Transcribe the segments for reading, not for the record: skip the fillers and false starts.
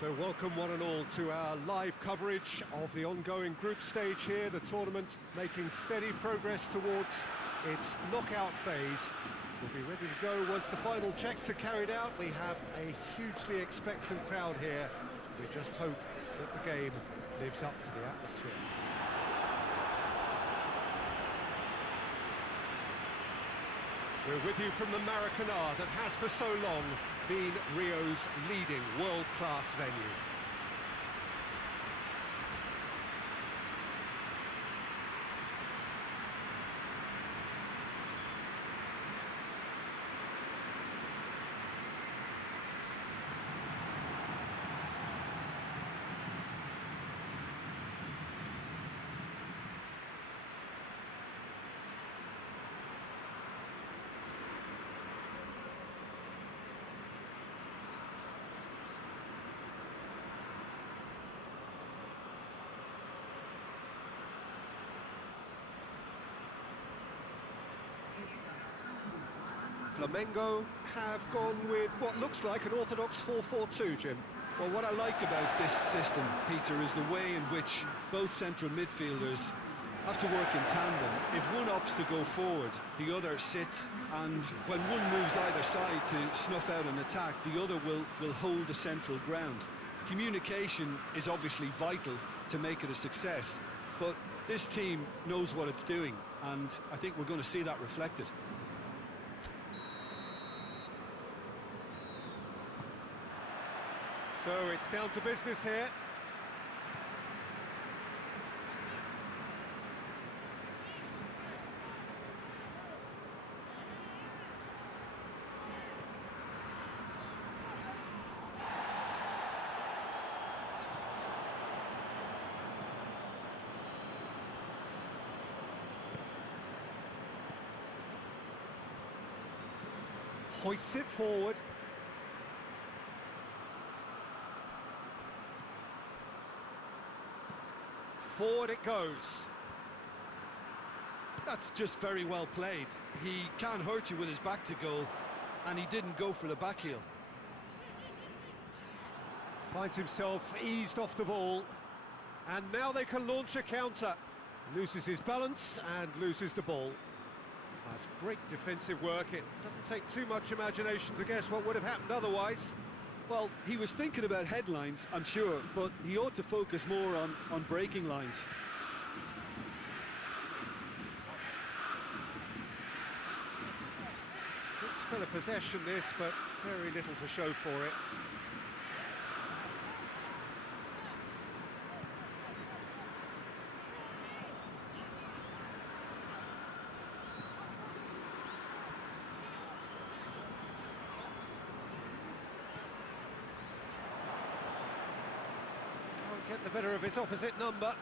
So welcome one and all to our live coverage of the ongoing group stage here, the tournament making steady progress towards its knockout phase. We'll be ready to go once the final checks are carried out. We have a hugely expectant crowd here. We just hope that the game lives up to the atmosphere. We're with you from the Maracana that has for so long been Rio's leading world-class venue. Flamengo have gone with what looks like an orthodox 4-4-2, Jim. Well, what I like about this system, Peter, is the way in which both central midfielders have to work in tandem. If one opts to go forward, the other sits, and when one moves either side to snuff out an attack, the other will hold the central ground. Communication is obviously vital to make it a success, but this team knows what it's doing, and I think we're going to see that reflected. So it's down to business here. Hoists it forward. Forward it goes. That's just very well played. He can't hurt you with his back to goal, and he didn't go for the back heel. Finds himself eased off the ball, and now they can launch a counter. Loses his balance and loses the ball. That's great defensive work. It doesn't take too much imagination to guess what would have happened otherwise. Well, he was thinking about headlines, I'm sure, but he ought to focus more on breaking lines. Good spell of possession this, but very little to show for it. Get the better of his opposite number.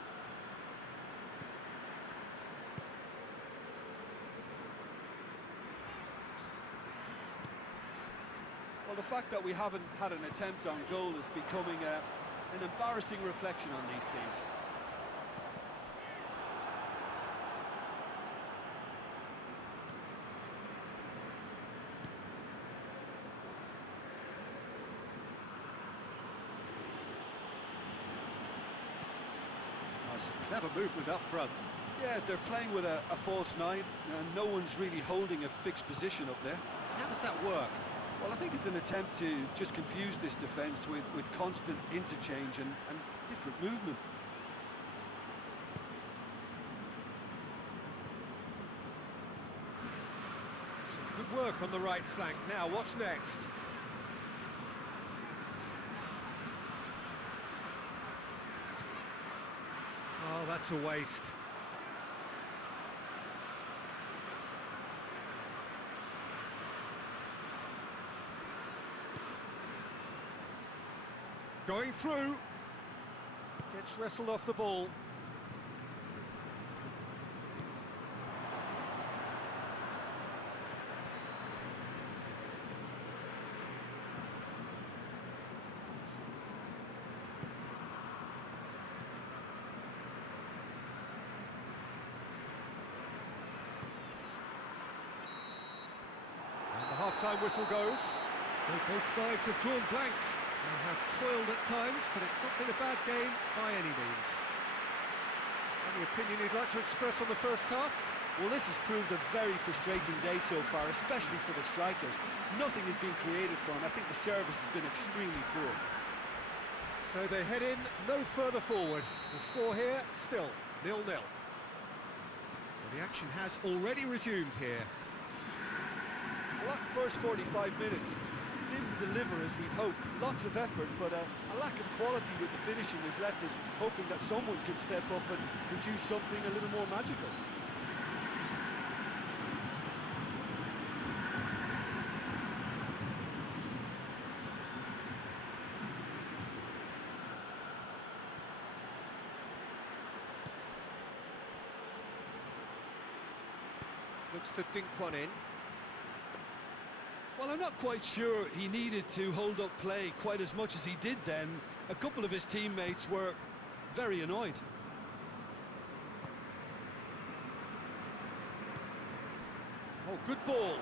Well, the fact that we haven't had an attempt on goal is becoming an embarrassing reflection on these teams. Some clever movement up front. Yeah, they're playing with a false nine, and no one's really holding a fixed position up there. How does that work? Well, I think it's an attempt to just confuse this defence with constant interchange and different movement. Some good work on the right flank. Now, what's next? Oh, that's a waste. Going through. Gets wrestled off the ball. Half-time whistle goes. So both sides have drawn blanks. They have toiled at times, but it's not been a bad game by any means. Any opinion you'd like to express on the first half? Well, this has proved a very frustrating day so far, especially for the strikers. Nothing has been created for them. I think the service has been extremely poor. So they head in no further forward. The score here, still 0-0. Well, the action has already resumed here. Well, that first 45 minutes didn't deliver as we'd hoped. Lots of effort, but a lack of quality with the finishing has left us hoping that someone could step up and produce something a little more magical. Looks to dink one in. Well, I'm not quite sure he needed to hold up play quite as much as he did then. A couple of his teammates were very annoyed. Oh, good ball.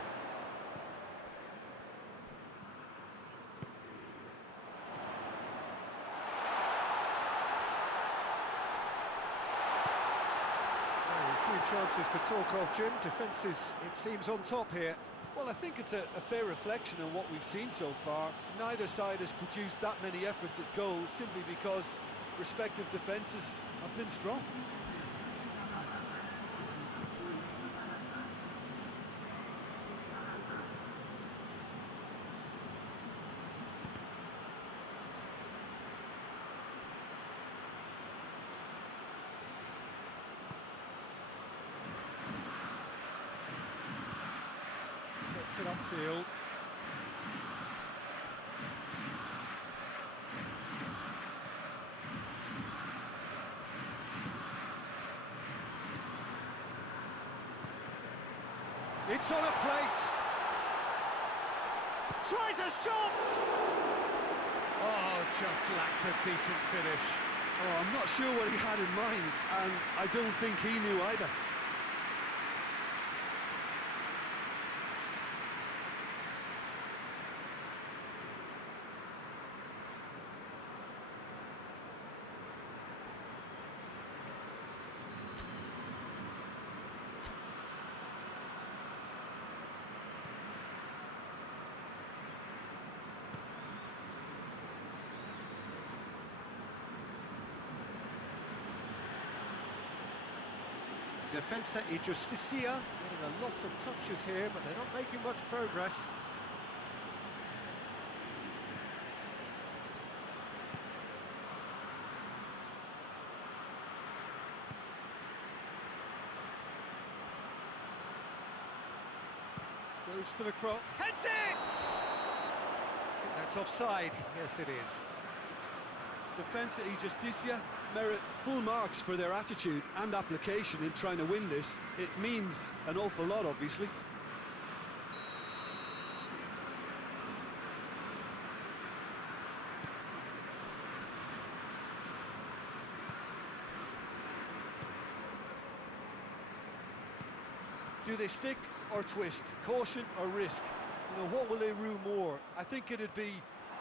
Very few chances to talk of, Jim. Defence is, it seems, on top here. Well, I think it's a fair reflection on what we've seen so far. Neither side has produced that many efforts at goal simply because respective defences have been strong. Gets it upfield. It's on a plate. Tries a shot. Oh, just lacked a decent finish. Oh, I'm not sure what he had in mind, and I don't think he knew either. Defensa y Justicia getting a lot of touches here, but they're not making much progress. Goes for the cross. Heads it! I think that's offside. Yes, it is. Defensa y Justicia merit full marks for their attitude and application in trying to win this. It means an awful lot, obviously. Do they stick or twist? Caution or risk? You know, what will they rue more? I think it'd be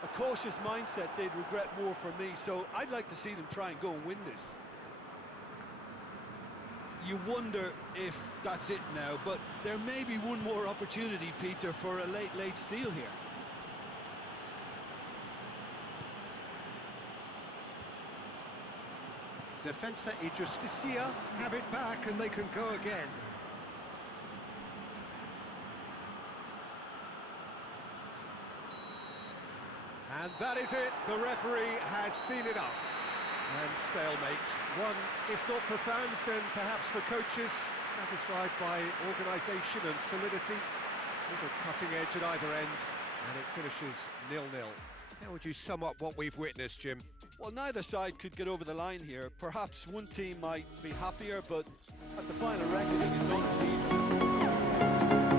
a cautious mindset they'd regret more for me, so I'd like to see them try and go and win this. You wonder if that's it now, but there may be one more opportunity, Peter, for a late steal here. Defensa y Justicia have it back and they can go again. And that is it, the referee has seen enough. And stalemate. One, if not for fans, then perhaps for coaches, satisfied by organisation and solidity. Little cutting edge at either end, and it finishes 0-0. How would you sum up what we've witnessed, Jim? Well, neither side could get over the line here. Perhaps one team might be happier, but at the final reckoning, it's always even.